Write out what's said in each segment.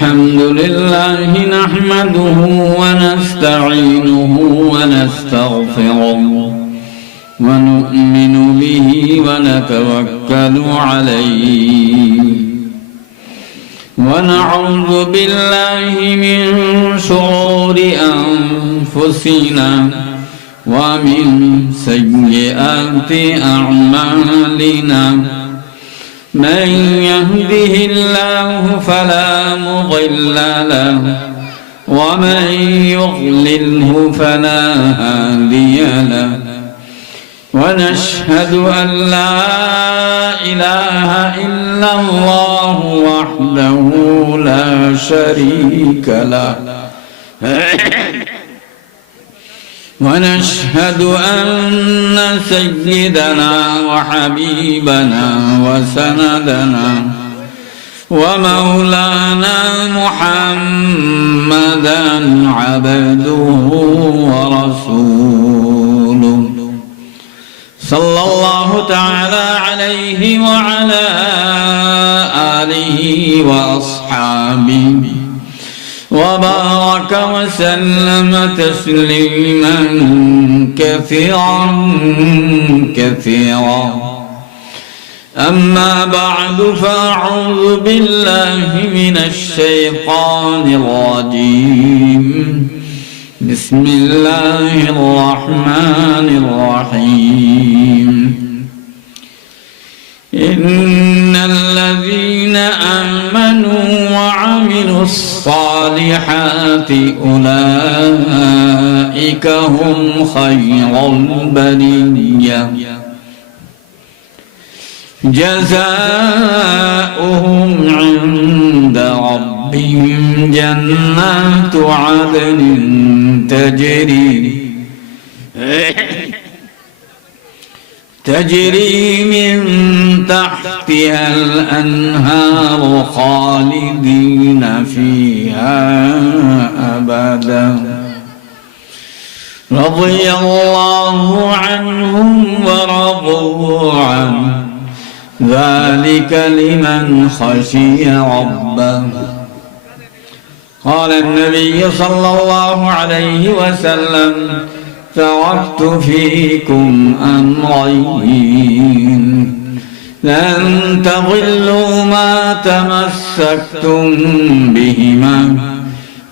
الحمد لله نحمده ونستعينه ونستغفره ونؤمن به ونتوكل عليه ونعوذ بالله من شرور أنفسنا ومن سيئات أعمالنا من يهده الله فلا مضل له ومن يضلله فلا هادي له ونشهد أن لا إله إلا الله وحده لا شريك له ونشهد أن سيدنا وحبيبنا وسندنا ومولانا محمدا عبده ورسوله صلى الله تعالى عليه وعلى آله وأصحابه وبارك وسلم تسليما كثيرا كثيرا أما بعد فأعوذ بالله من الشيطان الرجيم بسم الله الرحمن الرحيم إن الذين آمنوا وعملوا الصالحات أولئك هم خير البرية جزاؤهم عند ربهم جنات عدن تجري من تحتها الأنهار خالدين فيها أبدا رضي الله عنهم ورضوا عنه ذلك لمن خشي ربه قال النبي صلى الله عليه وسلم تركت فيكم أمرين لن تضلوا ما تمسكتم بهما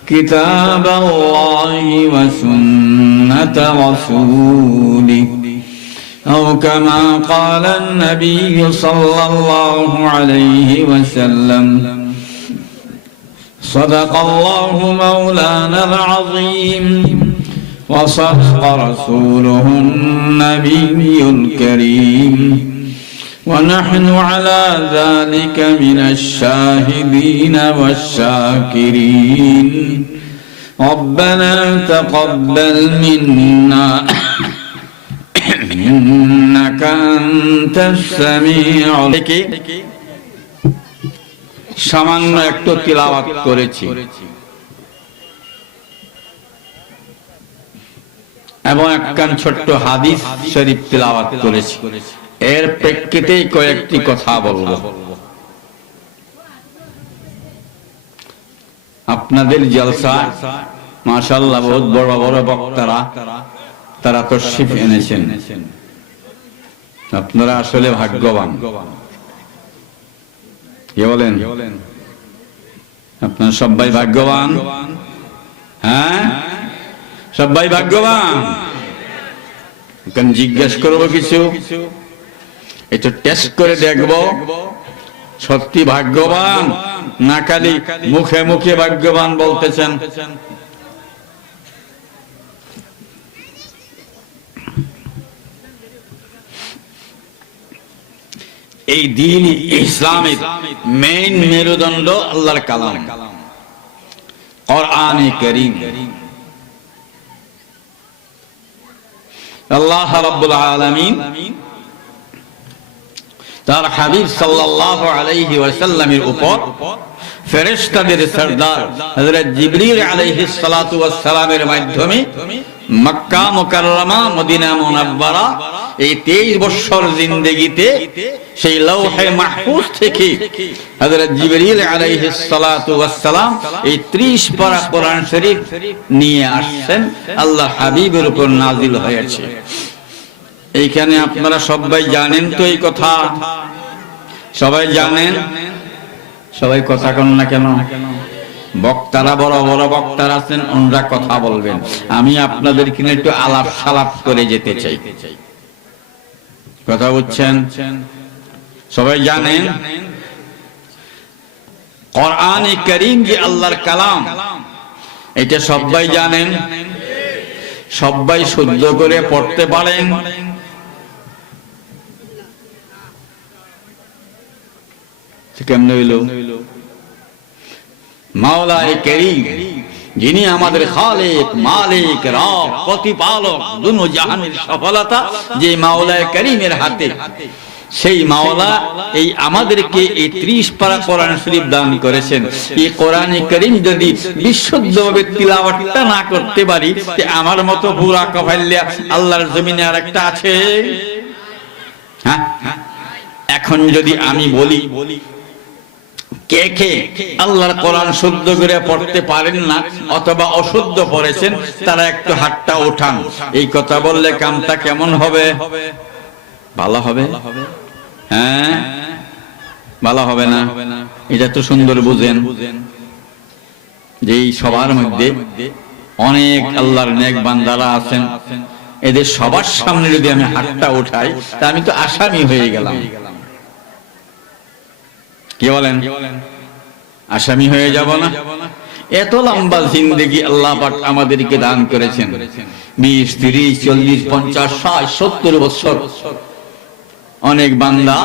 كتاب الله وسنة رسوله أو كما قال النبي صلى الله عليه وسلم صدق الله مولانا العظيم وصدق رسوله النبي الكريم ونحن على ذلك من الشاهدين والشاكرين ربنا تقبل منا إنك أنت السميع العليم সামান্য একটু তিলাওয়াত করেছি এবং একখান ছোট্ট হাদিস শরীফ তিলাওয়াত করেছি এর প্রেক্ষিতেই কয়েকটি কথা বলবো আপনাদের জলসা মাশাআল্লাহ বহুত বড় বড় বক্তারা তারা তশরিফ এনেছেন আপনারা আসলে ভাগ্যবান কি বলেন আপনারা সবাই ভাগ্যবান হ্যাঁ সবাই ভাগ্যবান এখন জিজ্ঞেস করবো কিছু একটু টেস্ট করে দেখবো সত্যি ভাগ্যবান না খালি মুখে মুখে ভাগ্যবান বলতেছেন এই দ্বীন ইসলামের মেইন মেরুদণ্ড আল্লাহর কালাম কুরআনে কারীম আল্লাহ রাব্বুল আলামিন তার হাবিব সাল্লাল্লাহু আলাইহি ওয়াসাল্লামের উপর ফেরেশতাদের সরদার হযরত জিবরিল আলাইহিস সালাতু ওয়াস সালামের মাধ্যমে মক্কা মুকাররমা মদিনা মুনাওয়ারা এই 23 বছর জিন্দেগিতে সেই লৌহে মাহফুজ থেকে হযরত জিবরিল আলাইহিস সালাতু ওয়াস সালাম এই 30 পারা কোরআন শরীফ নিয়ে আসছেন, আল্লাহ হাবিবের উপর নাজিল হয়েছে। এইখানে আপনারা সবাই জানেন তো এই কথা? সবাই জানেন? সবাই কথা কন না কেন? বক্তারা, বড় বড় বক্তারা আছেন, ওনারা কথা বলবেন, আমি আপনাদের কিনে একটু আলাপ সালাপ করে যেতে চাই। কথা বুঝছেন? সবাই জানেন কোরআনে কারীম যে আল্লাহর কালাম, এটা সবাই জানেন, সবাই শুদ্ধ করে পড়তে পারেন। কেমনে হইল? মাওলায়ে কারীম যিনি আমাদের খালিক, মালিক, রব, প্রতিপালক, দুনো জাহানের সফলতা যে মাওলায়ে কারীমের হাতে, সেই মাওলা এই আমাদেরকে এই 30 পারা কোরআন শরীফ দান করেছেন। এই কোরআনে কারীম যদি বিশুদ্ধভাবে তিলাওয়াতটা না করতে পারি, তে আমার মতো পুরা কফাইল্লা আল্লাহর জমিনে আরেকটা আছে? হ্যাঁ, এখন যদি আমি বলি কে কে আল্লাহর কোরআন শুদ্ধ করে পড়তে পারেন না অথবা অশুদ্ধ পড়েছেন, তারা একটু হাতটা ওঠান। এই কথা বললে কামটা কেমন হবে? ভালো হবে? হ্যাঁ, ভালো হবে না? এটা তো সুন্দর বুঝেন যে এই সবার মধ্যে অনেক আল্লাহর নেক বান্দারা আছেন, এদের সবার সামনে যদি আমি হাতটা উঠাই, তা আমি তো আসামি হয়ে গেলাম। কি বলেন? আসামি হয়ে যাব না? এত লম্বা জিন্দেগি আল্লাহ পাক আমাদেরকে দান করেছেন, 20, 30, 40, 50, 60, 70 বছর অনেক বান্দা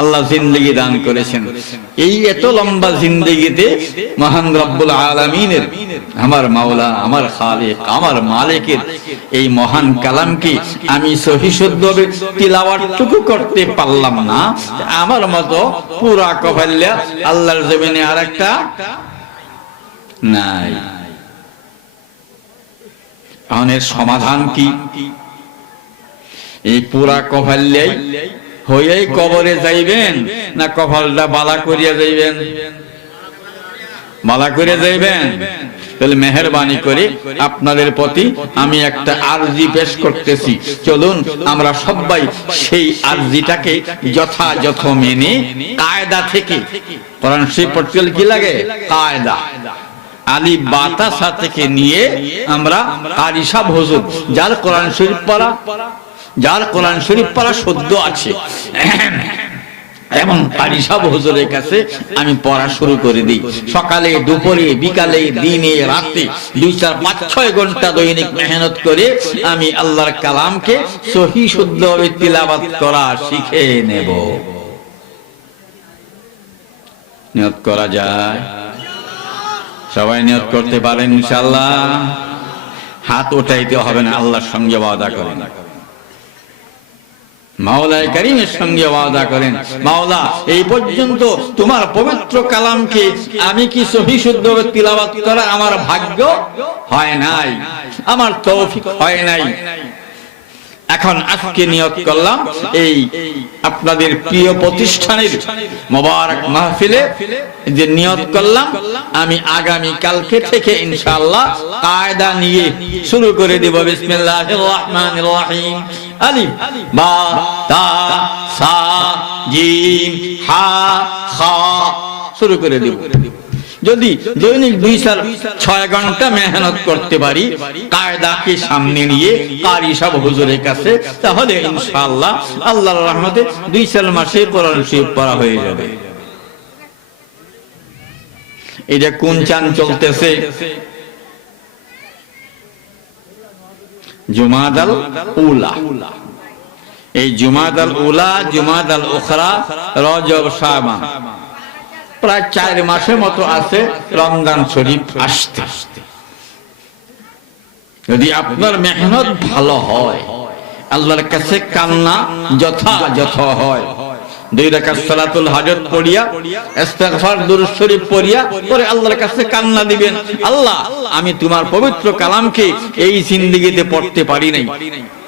আল্লাহ জিন্দেগি দান করেছেন। এই এত লম্বা জিন্দেগিতে মহান রব্বুল আলামিনের, আমার মাওলা, আমার খালিক, আমার মালিকের এই মহান কালামকে আমি সহি শুদ্ধভাবে তিলাওয়াতটুকু করতে পারলাম না, আমার মতো পুরা কফাইল্লা আল্লাহর জমিনে আরেকটা নাই। এর সমাধান কি? এই পুরা কফাইল্লাই হয়েই কবরে যাইবেন, না কপালটা বালা করিয়া যাইবেন? বালা করে যাইবেন। তাহলে মেহেরবানি করে আপনাদের প্রতি আমি একটা আরজি পেশ করতেছি, চলুন আমরা সবাই সেই আরজিটাকে যথাযথ মেনে কায়দা থেকে, কোরআন শরীফ পড়তে গেলে কি লাগে? কায়দা, আলিফ বাতাসা থেকে নিয়ে আমরা কারি সাহেব হুজুর, যার কোরআন শরীফ পড়া, যার কোরআন শরীফ পড়া শুদ্ধ আছে, এমন কারি সাহেব হুজুরের কাছে আমি পড়া শুরু করে দিই। সকালে, দুপুরে, বিকালে, দিনে, রাতে 2, 4, 5, 6 ঘন্টা দৈনিক মেহনত করে আমি আল্লাহর কালামকে সহি শুদ্ধভাবে তিলাওয়াত করা শিখে নেব। নিয়ত করা যায়? সবাই নিয়ত করতে পারেন ইনশাআল্লাহ? হাত উঠাইতে হবে না, আল্লাহর সঙ্গে ওয়াদা করেন, মাওলায়ে কারীমের সঙ্গে ওয়াদা করেন, মাওলা এই পর্যন্ত তোমার পবিত্র কালামকে আমি কি সহি শুদ্ধভাবে তিলাওয়াত করা আমার ভাগ্য হয় নাই, আমার তৌফিক হয় নাই। এখন আজকে নিয়ত করলাম এই আপনাদের প্রিয় প্রতিষ্ঠানের মোবারক মাহফিলে যে নিয়ত করলাম, আমি আগামী কালকে থেকে ইনশাআল্লাহ কায়দা নিয়ে শুরু করে দেব। বিসমিল্লাহির রহমানির রহিম। আলিফ বা তা সা জিম হা খা শুরু করে দেব। যদি দৈনিক 2, 4, 6 ঘন্টা মেহনত করতে পারি কায়দাকে সামনে নিয়ে কারি সাহেব হুজুরের কাছে, তাহলে ইনশাআল্লাহ আল্লাহর রহমতে 2-4 মাসে কোরআন শরীফ পড়া হয়ে যাবে। এটা কোন চান চলতেছে? জুমাদাল উলা। এই জুমাদাল উলা, জুমাদাল উখরা, রজব, শাবান, প্রায় 4 মাসের মতো আছে রমজান শরীফ আসতে। যদি আপনার মেহনত ভালো হয়, আল্লাহর কাছে কান্না যথাযথ হয়, 2 রাকাত সালাতুল হাজত পড়িয়া, ইস্তিগফার, দুরূদ শরীফ পড়িয়া পরে আল্লাহর কাছে কান্না দিবেন, আল্লাহ আমি তোমার পবিত্র কালামকে এই জিন্দেগিতে পড়তে পারি নাই,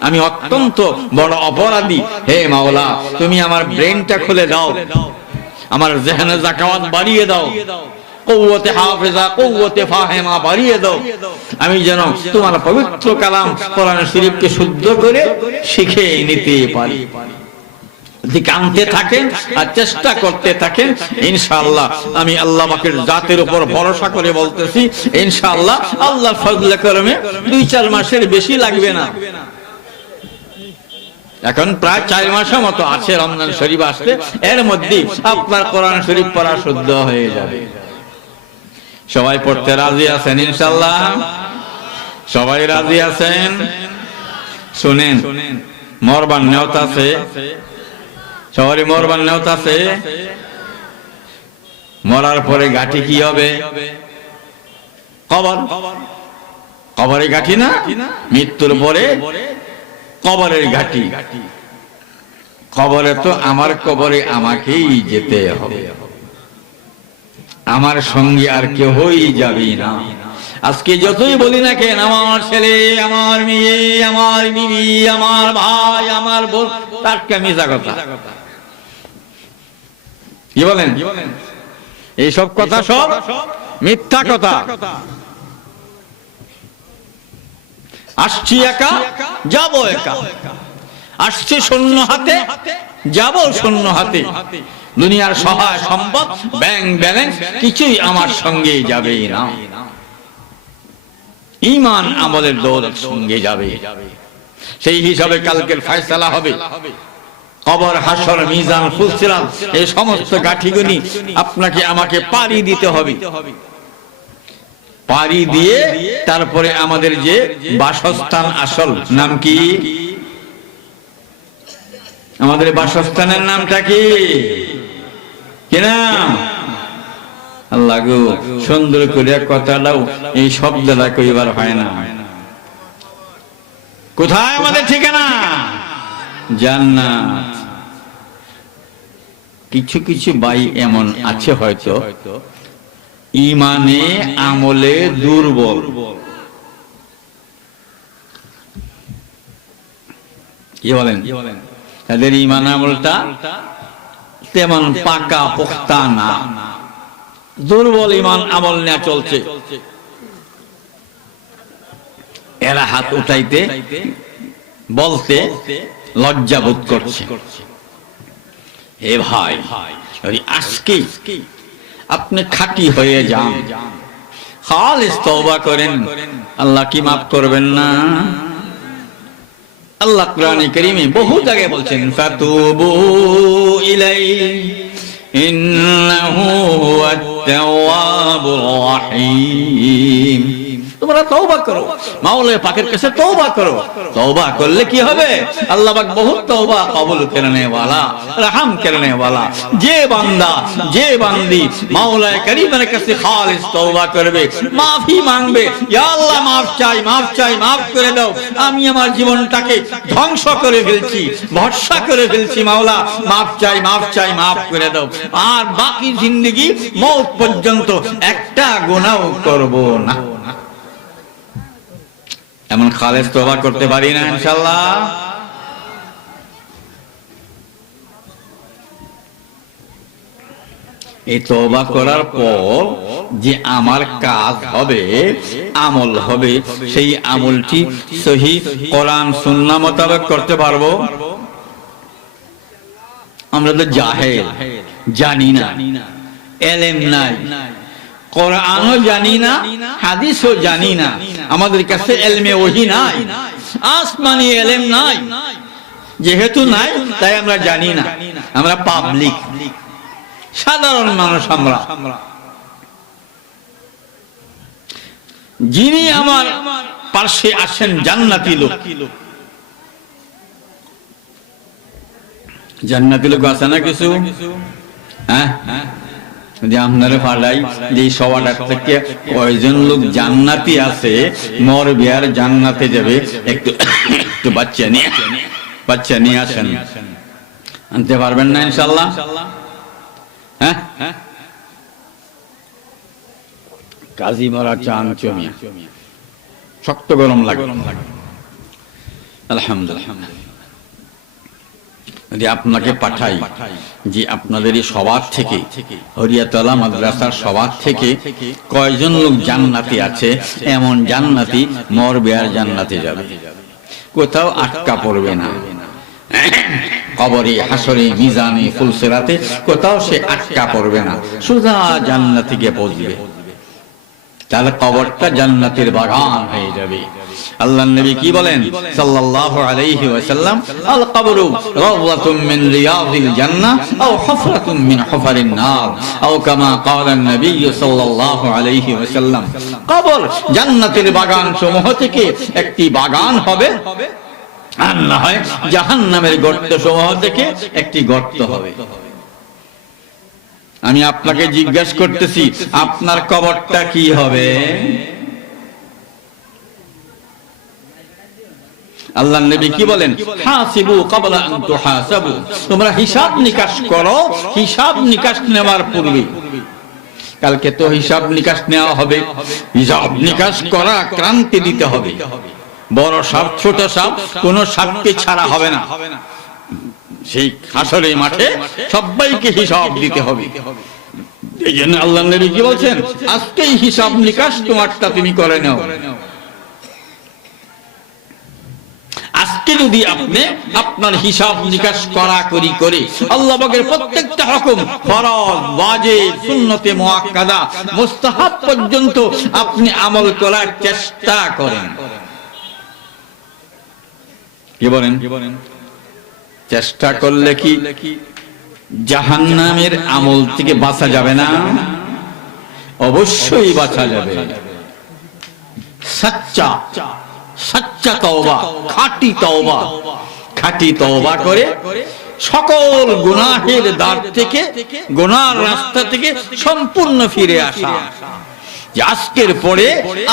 আমি অত্যন্ত বড় অপরাধী, হে মাওলা তুমি আমার ব্রেনটা খুলে দাও, আমার জেহনে যাকাত বাড়িয়ে দাও, কুওয়াতে হাফেজা কুওয়াতে ফাহেমা বাড়িয়ে দাও, আমি যেন তোমার পবিত্র কালাম কোরআন শরীফকে শুদ্ধ করে শিখে নিতে পারি। আনতে থাকেন আর চেষ্টা করতে থাকেন, ইনশাআল্লাহ আমি আল্লাহ পাকের জাতের উপর ভরসা করে বলতেছি, ইনশাআল্লাহ আল্লাহর ফজলে করমে 2-4 মাসের বেশি লাগবে না। এখন প্রায় 4 মাসের মতো আছে রমজান শরীফ আসতে, এর মধ্যে আপনার কোরআন শরীফ পড়া শুদ্ধ হয়ে যাবে। সবাই পড়তে রাজি আছেন ইনশাআল্লাহ? সবাই রাজি আছেন? শুনেন, মরবার নিয়ত আছে, সবারই মরবার নিয়ত আছে। মরার পরে গাঠি কি হবে? কবর। কবরে গাঠি না, মৃত্যুর পরে কবরের ঘাটি। কবরে তো আমার কবরে আমাকেই যেতে হবে, আমার সঙ্গে আর কেউই যাবে না। আজকে যতই বলি না কেন আমার ছেলে, আমার মেয়ে, আমার বিবি, আমার ভাই, আমার বোন, টাটকা মিছা কথা। কি বলেন? এইসব কথা সব মিথ্যা কথা। আসছি একা, যাব একা, আসছি শূন্য হাতে, যাব শূন্য হাতে। দুনিয়ার সহায় সম্পদ, ব্যাংক ব্যালেন্স কিছুই আমার সঙ্গে যাবে না। ঈমান আমলের দৌলত সঙ্গে যাবে। সেই হিসাবে কালকের ফয়সালা হবে। কবর, হাসর, মিজান, ফুলসিরাত, এই সমস্ত গাঠিগুনি আপনাকে আমাকে পাড়ি দিতে হবে। পাড়ি দিয়ে তারপরে আমাদের যে বাসস্থান, আসল নাম কি? আমাদের বাসস্থানের নামটা কি? কি নাম? আল্লাহ গো, সুন্দর করে কথাটাও এই শব্দটা কইবার হয় না। কোথায় আমাদের ঠিকানা? জান্নাত। কিছু কিছু ভাই এমন আছে হয়তো ঈমানে আমলে দুর্বল, কি বলেন? তাদের ঈমান আমলটা তেমন পাকা পোক্তা না, দুর্বল ঈমান আমল নিয়ে চলছে। এরা হাত উঠাইতে বলতে লজ্জা বোধ করছে। এ ভাই, আজকে আপনি খাঁটি হয়ে যান, খালিস তওবা করেন, আল্লাহ কি মাফ করবেন না? আল্লাহ কোরআনে কারীমে বহু জায়গায় বলছেন, ফাতুবু ইলাইহি ইন্নাহু হুয়াত তাওয়াবুর রাহিম। তোমরা তওবা করো, মাওলা পাকের কাছে তওবা করো। তওবা করলে কি হবে? আল্লাহ পাক বহুত তওবা কবুল করনে वाला, রহম করনে वाला। যে বান্দা, যে বান্দি মাওলা কারীমের কাছে খালিস তওবা করবে, মাফি মাংবে, ইয়া আল্লাহ মাফ চাই, মাফ চাই, মাফ করে দাও, আমি আমার জীবনটাকে ধ্বংস করে ফেলছি, ভরসা করে ফেলছি, মাওলা মাফ চাই, মাফ চাই, মাফ করে দাও, আর বাকি জিন্দেগি মওত পর্যন্ত একটা গুনাহ করব না। এমন খালেস তওবা করতে পারি না ইনশাআল্লাহ? এই তওবা করার পর যে আমার কাজ হবে, আমল হবে, সেই আমলটি সহি কোরআন সুন্নাহ মোতাবেক করতে পারবো? আমরা তো জাহেল, জানি না, এলেম নাই, কোরআনও জানি না, হাদিসও জানি না, আমাদের কাছে ইলমে ওহী নাই, আসমানি ইলম নাই। যেহেতু নাই তাই আমরা জানি না, আমরা পাবলিক, সাধারণ মানুষ। আমরা যিনি আমার পাশে আসেন জান্নাতি লোক, জান্নাতি লোক আছে না কিছু? হ্যাঁ, যে আপনারা ফালাই যে সবার থেকে কয়জন লোক জান্নাতি আছে, মরবে আর জান্নাতে যাবে, একটু একটু বাচ্চা নিয়ে আসেন। আনতে পারবেন না ইনশাআল্লাহ? হ্যাঁ, কাজী মরা চান চমিয়া, শক্ত গরম লাগে। আলহামদুলিল্লাহ। যদি আপনাকে পাঠাই যে আপনাদের এই সবার থেকে হরিয়াতলা মাদ্রাসার সবার থেকে কয়জন লোক জান্নাতি আছে, এমন জান্নাতি মরবে আর জান্নাতে যাবে, কোথাও আটকা পড়বে না। কবরে, হাসরে, মিজানে, ফুলসিরাতে কোথাও সে আটকা পড়বে না, সোজা জান্নাতে গিয়ে পৌঁছবে। তাহলে কবরটা জান্নাতের বাগান হয়ে যাবে। আল্লাহর নবী কি বলেন সাল্লাল্লাহু আলাইহি ওয়াসাল্লাম, আল কবরু রাওযাতুম মিন রিয়াদিল জান্নাহ আও হুফরাতুম মিন হুফারিন নার, আও কামা ক্বালা নবী সাল্লাল্লাহু আলাইহি ওয়াসাল্লাম। কবর জান্নাতের বাগান সমূহ থেকে একটি বাগান হবে, আর না হয় জাহান্নামের গর্ত সমূহ থেকে একটি গর্ত হবে। আমি আপনাকে জিজ্ঞাসা করতেছি, আপনার কবরটা কি হবে? আল্লাহর নবী কি বলেন, হাসিবু ক্বাবলা আন তুহাসাবু, তোমরা হিসাব নিকাশ করো, হিসাব নিকাশ নেওয়ার পূর্বে। কালকে তো হিসাব নিকাশ নেওয়া হবে, হিসাব নিকাশ করা ক্রান্তি দিতে হবে। বড় সাপ ছোট সাপ কোন সাপকে ছাড়া হবে না, সেই হাসরের মাঠে সবাইকে হিসাব দিতে হবে। এই জন্য আল্লাহর নবী কি বলছেন, আজকেই হিসাব নিকাশ তোমারটা তুমি করে নাও। আজকে যদি আপনি আপনার হিসাব নিকাশ করি করে আল্লাহ পাকের প্রত্যেকটা হুকুম, ফরজ, ওয়াজিব, সুন্নতে মুআক্কাদা, মুস্তাহাব পর্যন্ত আপনি আমল করার চেষ্টা করেন। কি বলেন? চেষ্টা করলে কি জাহান্নামের আমল থেকে বাঁচা যাবে না? অবশ্যই বাঁচা যাবে। সচ্চা তওবা, খাঁটি তওবা করে সকল গুনাহের দ্বার থেকে, গুনার রাস্তা থেকে সম্পূর্ণ ফিরে আসা, যে আজকের পরে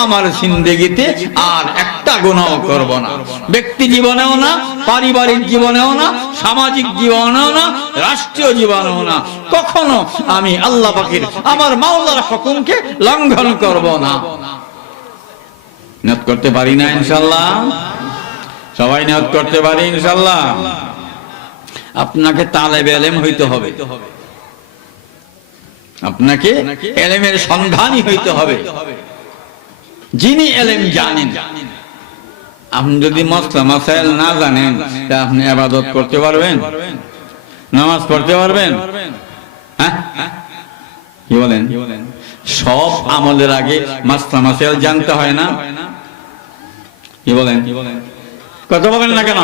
আমার জিন্দেগিতে আর একটা গুনাহ করব না, ব্যক্তি জীবনেও না, পারিবারিক জীবনেও না, সামাজিক জীবনেও না, রাষ্ট্রীয় জীবনেও না, কখনো আমি আল্লাহ পাকের, আমার মাওলার হুকুমকে লঙ্ঘন করব না। নিয়ত করতে পারি না ইনশাআল্লাহ? সবাই নিয়ত করতে পারি ইনশাআল্লাহ? আপনাকে তালেবে ইলম হইতে হবে, আপনাকে ইলমের সন্ধানী হইতে হবে। যিনি ইলম জানেন, আপনি যদি মাসলা মাসাইল না জানেন, তা আপনি ইবাদত করতে পারবেন? নামাজ পড়তে পারবেন? হ্যাঁ, কি বলেন? সব আমলের আগে মাসলা মাসাইল জানতে হয় না? কি বলেন? কথা বলেন না কেন?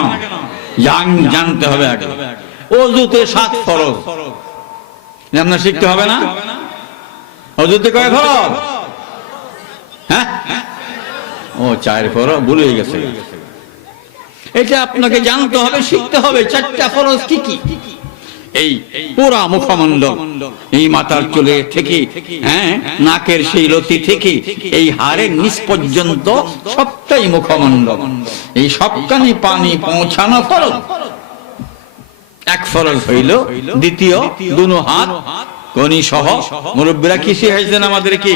জানতে হবে আগে। ওযুতে 7 ফরজ আপনার শিখতে হবে না? ওযুতে কয় ফরজ? হ্যাঁ, ও 4 ফরজ, ভুলে গেছে। এটা আপনাকে জানতে হবে, শিখতে হবে। 4টা ফরজ কি কি? এই পুরা মুখমণ্ডল, এই মাথার চুলে থেকে, হ্যাঁ, নাকের সেই লতি থেকে এই হাড়ের নিচ পর্যন্ত সবটাই মুখমণ্ডল। এই সবখানে পানি পৌঁছানো ফরজ। 1 ফরজ হইল। দ্বিতীয়, দুনো হাত কনি সহ, মুরব্বিরা কি শিখাইছেন আমাদেরকে,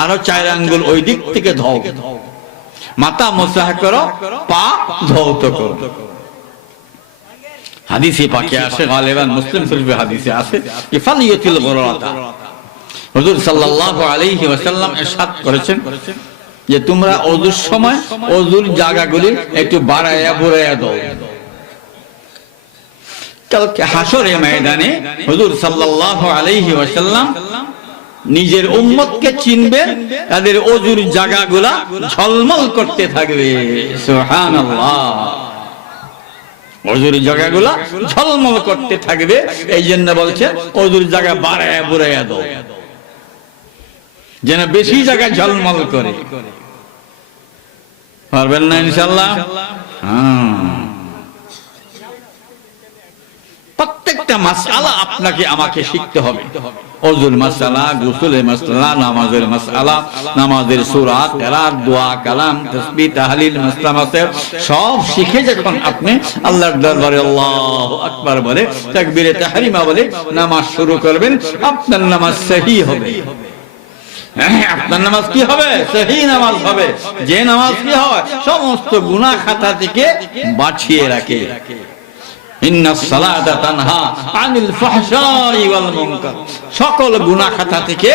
আরো 4 আঙ্গুল ওই দিক থেকে ধোও, মাথা মুসাহ করো, পা ধৌত করো। হাদিসে পাকে আসে, গালিবান মুসলিম শরীফে হাদিসে আছে, ইফালিয়াতুল গুরাতা, হুজুর সাল্লাল্লাহু আলাইহি ওয়াসাল্লাম ইরশাদ করেছেন যে তোমরা ওযুর সময় ওযুর জায়গাগুলি একটু বাড়ায়া বুড়ায়া দাও। কালকে হাসরের ময়দানে হুজুর সাল্লাল্লাহু আলাইহি ওয়াসাল্লাম নিজের উম্মতকে চিনবেন, তাদের ওযুর জায়গাগুলা ঝলমল করতে থাকবে। সুবহানাল্লাহ। ওযুর জায়গাগুলা ঝলমল করতে থাকবে, এই জন্য বলছে ওযুর জায়গা বাড়ায়া বুড়ায়া দাও, যেন বেশি জায়গা ঝলমল করে। পারবেন না ইনশাআল্লাহ? প্রত্যেকটা মাসআলা আপনাকে আমাকে শিখতে হবে। ওযুর মাসআলা, গোসলের মাসআলা, নামাজের মাসআলা, নামাজের সূরা, তেলাওয়াত, দোয়া, কালাম, তাসবিহ, তাহলিল, মাসলা মাসাইল সব শিখে যখন আপনি আল্লাহর দরবারে আল্লাহু আকবার বলে, তাকবীরে তাহরিমা বলে নামাজ শুরু করবেন, আপনার নামাজ সহিহ হবে। আপনার নামাজ কি হবে? সহি নামাজ হবে। যে নামাজ কি হয়? সমস্ত গুনাহ খাতা থেকে বাঁচিয়ে রাখে। ইন্নাস সালাতা তানহা আনিল ফাহশাই ওয়াল মুনকার, সকল গুনাহ খাতা থেকে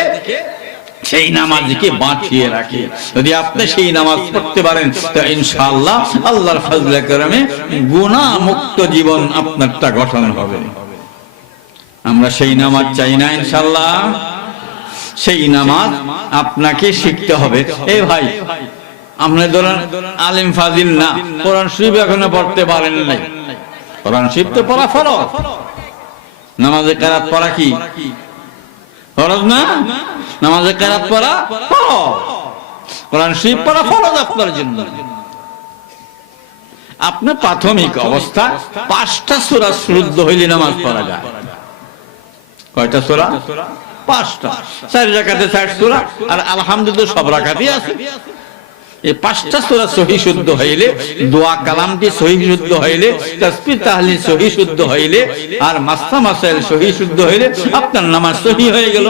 সেই নামাজকে বাঁচিয়ে রাখে। যদি আপনি সেই নামাজ পড়তে পারেন তো ইনশাআল্লাহ আল্লাহর ফজলে করমে গুনাহ মুক্ত জীবন আপনারটা গঠন হবে। আমরা সেই নামাজ চাই না ইনশাআল্লাহ? সেই নামাজ আপনাকে শিখতে হবে। এই ভাই, আপনি ধরেন আলিম ফাজিল না, কোরআন শরীফ এখনো পড়তে পারেন নাই। কোরআন শরীফ তো পড়া ফরজ। নামাজে কেরাত পড়া কি ফরজ না? নামাজে কেরাত পড়া ফরজ, কোরআন শরীফ পড়া ফরজ আপনার জন্য। আপনি প্রাথমিক অবস্থা 5টা সূরা শুদ্ধ হইলে নামাজ পড়া যায়। কয়টা সূরা? 5টা। 4 রাকাতে 4 সূরা, আর আলহামদুলিল্লাহ সব রাকাতই আছে। এই 5টা সূরা সহি শুদ্ধ হইলে, দোয়া কালামটি সহি শুদ্ধ হইলে, তাসবিহ তাহলিল সহি শুদ্ধ হইলে, আর মাসা মাসাইল সহি শুদ্ধ হইলে আপনার নামাজ সহি হয়ে গেল।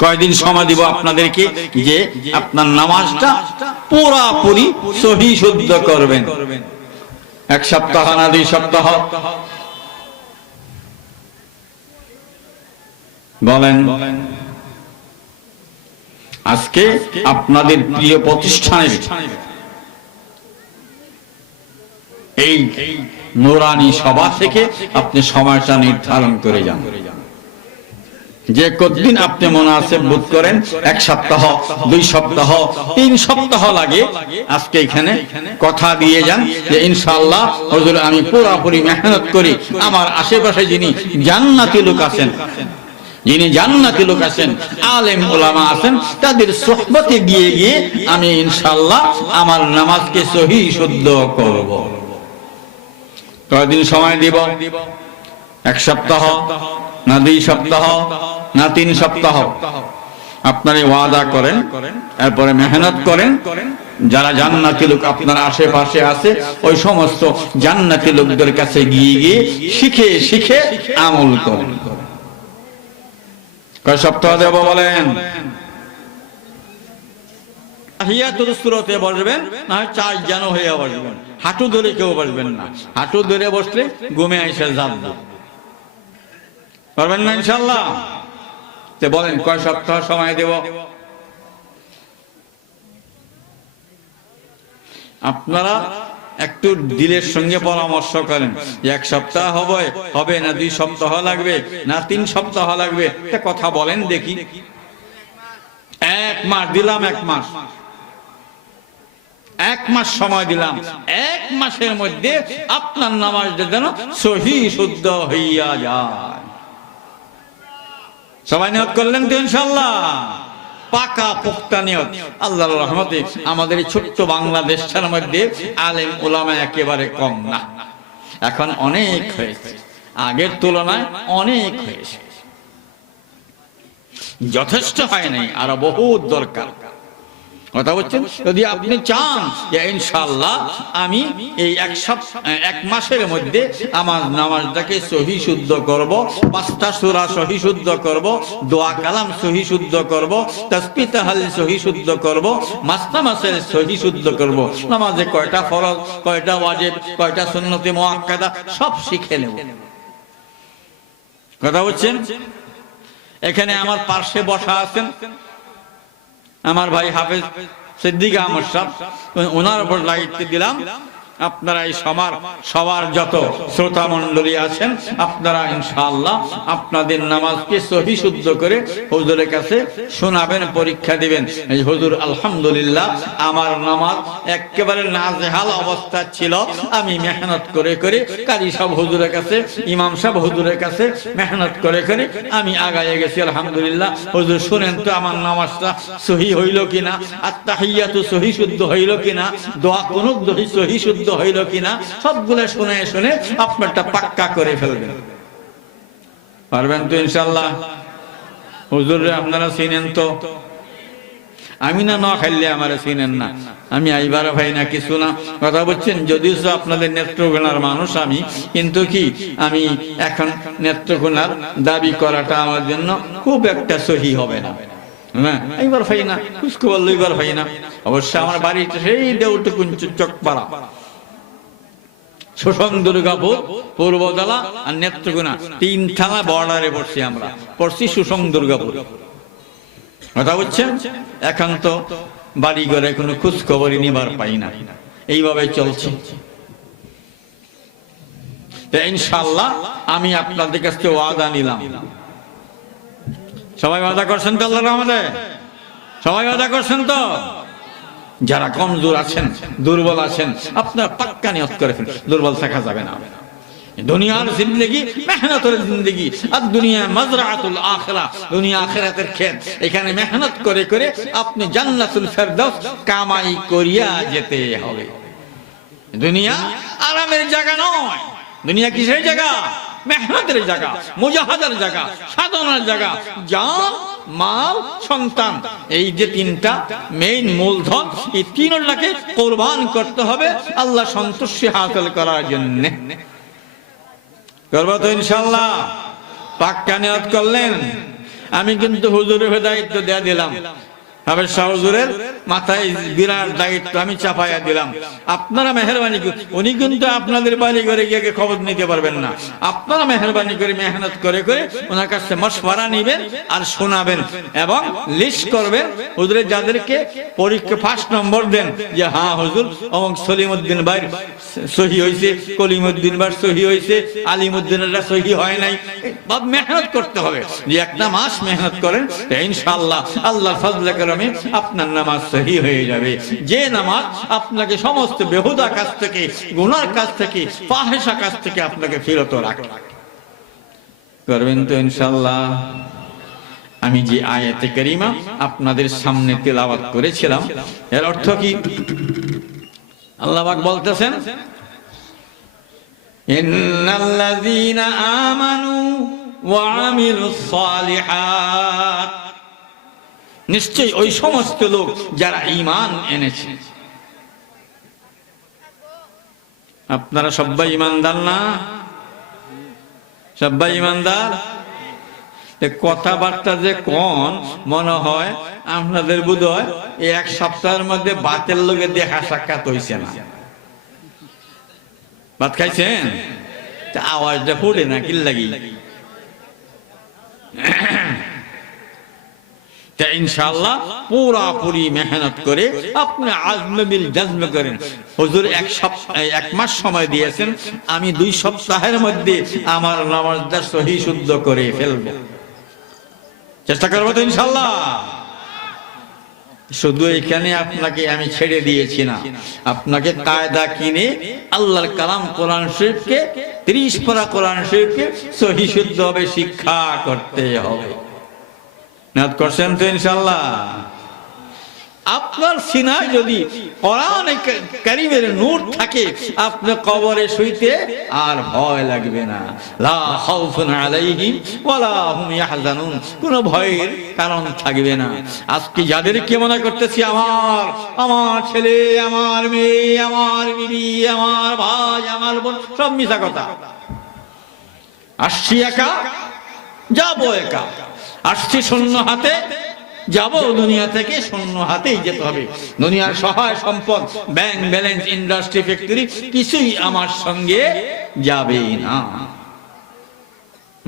কয়দিন সময় দিব আপনাদেরকে যে আপনার নামাজটা পুরোপুরি সহি শুদ্ধ করবেন? 1 সপ্তাহ না 2 সপ্তাহ? বলেন। আজকে আপনাদের প্রিয় প্রতিষ্ঠানের এই নুরানি সভা থেকে আপনি সময়টা নির্ধারণ করে যান। যে কতদিন আপনি মুনাসিব বোধ করেন, 1 সপ্তাহ, 2 সপ্তাহ, 3 সপ্তাহ লাগে, আজকে এখানে কথা দিয়ে যান যে ইনশাআল্লাহ হুজুর আমি পুরোপুরি মেহনত করি। আমার আশেপাশে যিনি জান্নাতি লোক আছেন, আলেম ওলামা আছেন, তাদের সোহবতে গিয়ে গিয়ে আমি ইনশাআল্লাহ আমার নামাজকে সহি শুদ্ধ করব। কয়দিন সময় দিব? 1 সপ্তাহ না 2 সপ্তাহ না 3 সপ্তাহ? আপনারা ওয়াদা করেন, এরপরে মেহনত করেন। যারা জান্নাতি লোক আপনার আশেপাশে আছে, ওই সমস্ত জান্নাতি লোকদের কাছে গিয়ে গিয়ে শিখে শিখে আমল করেন। কয় সপ্তাহ দেব বলেন? তাহিয়াতুল সূরাতে বসবেন, না 4 জন হয়ে বসবেন। হাঁটু ধরে কেউ বসবেন না। হাঁটু ধরে বসলে ঘুমে এসে যাবে, পারবেন না ইনশাআল্লাহ। তে বলেন কয় সপ্তাহ সময় দেব? আপনারা একটু দিলের সঙ্গে পরামর্শ করেন যে 1 সপ্তাহ হবে না 2 সপ্তাহ লাগবে না 3 সপ্তাহ লাগবে? একটা কথা বলেন দেখি। 1 মাস দিলাম, 1 মাস, 1 মাস সময় দিলাম। 1 মাসের মধ্যে আপনার নামাজটা যেন সহি শুদ্ধ হইয়া যায়। সবাই নিয়ত করলেন তো ইনশাআল্লাহ? পাকা পোক্তা নিয়ত। আল্লাহর রহমতে আমাদের ছোট্ট বাংলাদেশের মধ্যে আলেম ওলামা একেবারে কম না, এখন অনেক হয়েছে, আগের তুলনায় অনেক হয়েছে। যথেষ্ট হয় নাই, আরো বহুত দরকার। কথা বলছেন? যদি আপনি চান যে ইনশাআল্লাহ আমি এই 1 মাসের মধ্যে আমার নামাজটাকে সহি শুদ্ধ করব, 5টা সূরা সহি শুদ্ধ করব, দোয়া কালাম সহি শুদ্ধ করব, তাসবিহ তাহলিল সহি শুদ্ধ করব, মাসনা মাসাইল সহি শুদ্ধ করব, নামাজে কয়টা ফরজ, কয়টা ওয়াজিব, কয়টা সুন্নতে মুআক্কাদা সব শিখে নেব। কথা বলছেন? এখানে আমার পাশে বসা আছেন আমার ভাই হাফেজ সিদ্দিক আহমদ সাহেব, ওনার উপর দায়িত্ব দিলাম। আপনারা এই সবার যত শ্রোতা মণ্ডলী আছেন, আপনারা ইনশাআল্লাহ আপনাদের নামাজকে সহি শুদ্ধ করে হুজুরের কাছে শোনাবেন, পরীক্ষা দিবেন। এই হুজুর আলহামদুলিল্লাহ আমার নামাজ একেবারে নাজেহাল অবস্থা ছিল, আমি মেহনত করে করে কারি সাহেব হুজুরের কাছে, ইমাম সাহেব হুজুরের কাছে মেহনত করে করে আমি আগায়ে গেছি আলহামদুলিল্লাহ। হুজুর শুনেন তো আমার নামাজটা সহি হইল কিনা, আত-তাহিয়াতু সহি শুদ্ধ হইল কিনা, দোয়া কুনুত সহি শুদ্ধ হইল কিনা, সবগুলো শুনে শুনে আপনারটা পাক্কা করে ফেলবেন। পারবেন তো ইনশাআল্লাহ? হুজুরে আপনারা চিনেন তো? আমি না খাইলে আমার চিনেন না, আমি আইবার ভাই না কিছু না, কথা বলছেন। যদিও আপনাদের নেত্রকোনার মানুষ আমি, কিন্তু কি আমি এখন নেত্রকোনার দাবি করাটা আমার জন্য খুব একটা সহি হবে না। হ্যাঁ, এইবার ভাই না খুশখবর লইবার ভাই না। অবশ্য আমার বাড়িতে সেই দেউটুকুঞ্চ চকপাড়া, শোষণ, দুর্গাপুর, পূর্বতলা আর নেত্রকোনা, 3 থানা বর্ডারে পড়ছি আমরা, পড়ছি শোষণ দুর্গাপুর, কথা বুঝছেন। এখন তো বাড়ি ঘরে কোনো খোঁজ খবরই নিবার পাই না, এইভাবে চলছে। ইনশাআল্লাহ আমি আপনাদের কাছে ওয়াদা নিলাম, সবাই ওয়াদা করছেন তো? আল্লাহর রহমতে সবাই ওয়াদা করছেন তো? যারা কমজোর আছেন, দুর্বল আছেন, আপনার পাক্কা নিয়ত করে ফেলেন, দুর্বল থাকা যাবে না। দুনিয়ার জিন্দেগি মেহনতের জিন্দেগি, আর দুনিয়া মাজরাতুল আখিরা, দুনিয়া আখিরাতের ক্ষেত। এখানে মেহনত করে করে আপনি জান্নাতুল ফেরদাউস কামাই করিয়া যেতে হবে। দুনিয়া আরামের জায়গা নয়, দুনিয়া কিসের জায়গা? মেহনতের জায়গা, মুজাহাদার জায়গা, সাধনার জায়গা। জান, মাল, সন্তান, এই যে 3টা মেইন মূলধন, এই 3টাকে কোরবান করতে হবে আল্লাহ সন্তুষ্টি হাসিল করার জন্য। করবো তো ইনশাআল্লাহ? পাক্কা নিয়ত করলেন? আমি কিন্তু হুজুরের দায়িত্ব দিয়ে দিলাম, হাবের শাহ হুজুরের মাথায় বিরাট দায়িত্ব আমি চাপাইয়া দিলাম। আপনারা মেহরবানি করে, উনি কিন্তু আপনাদের বাড়ি ঘরে গিয়ে খবর নিতে পারবেন না, আপনারা মেহরবানি করে মেহনত করে করে ওনার কাছে মশওয়ারা নিবেন আর শোনাবেন এবং লিস্ট করবেন। হুজুরের যাদেরকে পরীক্ষা 1 নম্বর দেন যে হ্যাঁ হুজুর অমুক সলিমউদ্দিন ভাই সহি হয়েছে, কলিমউদ্দিন ভাই সহি হয়েছে, আলিমউদ্দিনেরটা সহি হয় নাই, বাদ মেহনত করতে হবে। যে 1 মাস মেহনত করেন ইনশাআল্লাহ আল্লাহর ফজলে করে আপনার নামাজ সহি হয়ে যাবে। যে নামাজ আপনাকে সমস্ত বেহুদা কাজ থেকে, গুনার কাজ থেকে, ফাহিশা কাজ থেকে আপনাকে বিরত রাখে। করবেন তো ইনশাআল্লাহ? আমি যে আয়াতে কারিমা আপনাদের সামনে তেলাওয়াত করেছিলাম, এর অর্থ কি? আল্লাহ পাক বলতেছেন, ইন্নাল্লাযীনা আমানু ওয়া আমিলুস সালিহাত, নিশ্চয়ই ওই সমস্ত লোক যারা ঈমান এনেছে। আপনারা সবাই ঈমানদার না? সবাই ঈমানদার? কথাবার্তা যে কোন মনে হয় আপনাদের বোধ হয় 1 সপ্তাহের মধ্যে বাতের লোকে দেখা সাক্ষাৎ হয়েছে না। ভাত খাইছেন? আওয়াজটা পড়ে না কি লাগি? ইনশাআল্লাহ পুরাপুরি মেহনত করে আপনি আজম বিল জাজম করেন। হুজুর 1 মাস সময় দিয়েছেন, আমি 2 সপ্তাহের মধ্যে আমার নামাজটা সহি শুদ্ধ করে ফেলবো। চেষ্টা করবো তো ইনশাআল্লাহ? শুধু এখানে আপনাকে আমি ছেড়ে দিয়েছি না, আপনাকে কায়দা কিনে আল্লাহর কালাম কোরআন শরীফকে 30 পারা কোরআন শরীফকে সহি শুদ্ধ ভাবে শিক্ষা করতে হবে। নিয়ত করছেন তো ইনশাআল্লাহ? আপনার সিনায় যদি কোরআন কারীমের নূর থাকে, আপনি কবরে শুইতে আর ভয় লাগবে না। লা খাউফুন আলাইহিম ওয়ালা হুম ইয়াহজানুন, কোনো ভয়ের কারণ থাকবে না। আজকে যাদেরকে মনে করতেছি আমার ছেলে, আমার মেয়ে, আমার বিবি, আমার ভাই, আমার বোন, সব মিথ্যা কথা। আসছি একা, যাবো একা, আসছি শূন্য হাতে, যাব দুনিয়া থেকে শূন্য হাতেই যেতে হবে। দুনিয়ার সহায় সম্পদ, ব্যাংক ব্যালেন্স, ইন্ডাস্ট্রি, ফ্যাক্টরি কিছুই আমার সঙ্গে যাবে না।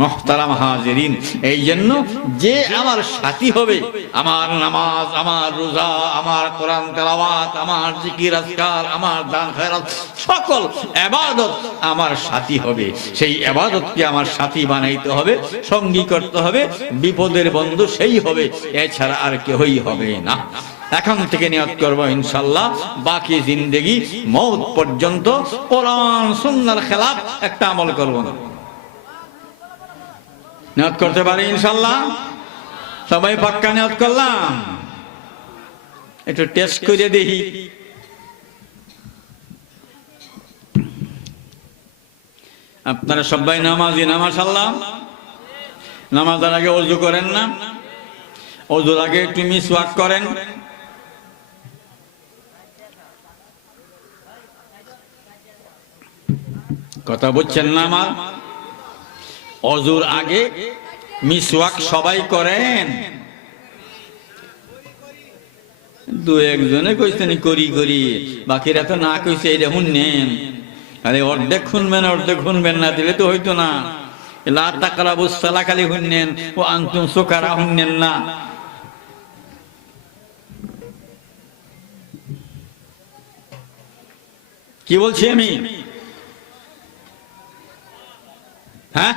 মুহতারাম হাজিরিন, এই জন্য যে আমার সাথী হবে, আমার নামাজ, আমার রোজা, আমার কোরআন তেলাওয়াত, আমার জিকির আজকার, আমার দান খয়রাত, সকল ইবাদত আমার সাথী হবে। সেই ইবাদতকে আমার সাথী বানাইতে হবে, সঙ্গী করতে হবে, বিপদের বন্ধু সেই হবে, এছাড়া আর কেউই হবে না। এখন থেকে নিয়ত করব ইনশাআল্লাহ বাকি জিন্দেগি মওত পর্যন্ত কোরআন সুন্নাহর খেলাফ একটা আমল করব না। নিয়ত করতে পারি ইনশাআল্লাহ? সবাই পাক্কা নিয়ত করলাম? একটু টেস্ট করে দেখি। আপনারা সবাই নামাজি না? মাশাআল্লাহ। নামাজের আগে ওযু করেন না? ওযুর আগে একটু মিসওয়াক করেন, কথা বুঝছেন না আমার? অজুর আগে মিসওয়াক সবাই করেন? দু একজনে কইছেন করি করি, বাকিরা তো না কইছে এটা শুনলেন। আরে অর্ধেক শুনবেন অর্ধেক শুনবেন না, দিলে তো হইতো না। লা তাকরাবুস সালাহ খালি শুনলেন, ও আনতুম সুকারা শুনলেন না। কি বলছি আমি? হ্যাঁ,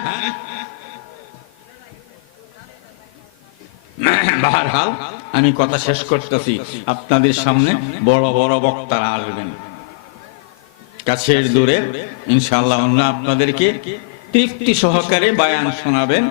বাহরহাল আমি কথা শেষ করতেছি। আপনাদের সামনে বড় বড় বক্তারা আসবেন, কাছের দূরে, ইনশাআল্লাহ আপনাদেরকে তৃপ্তি সহকারে বয়ান শোনাবেন।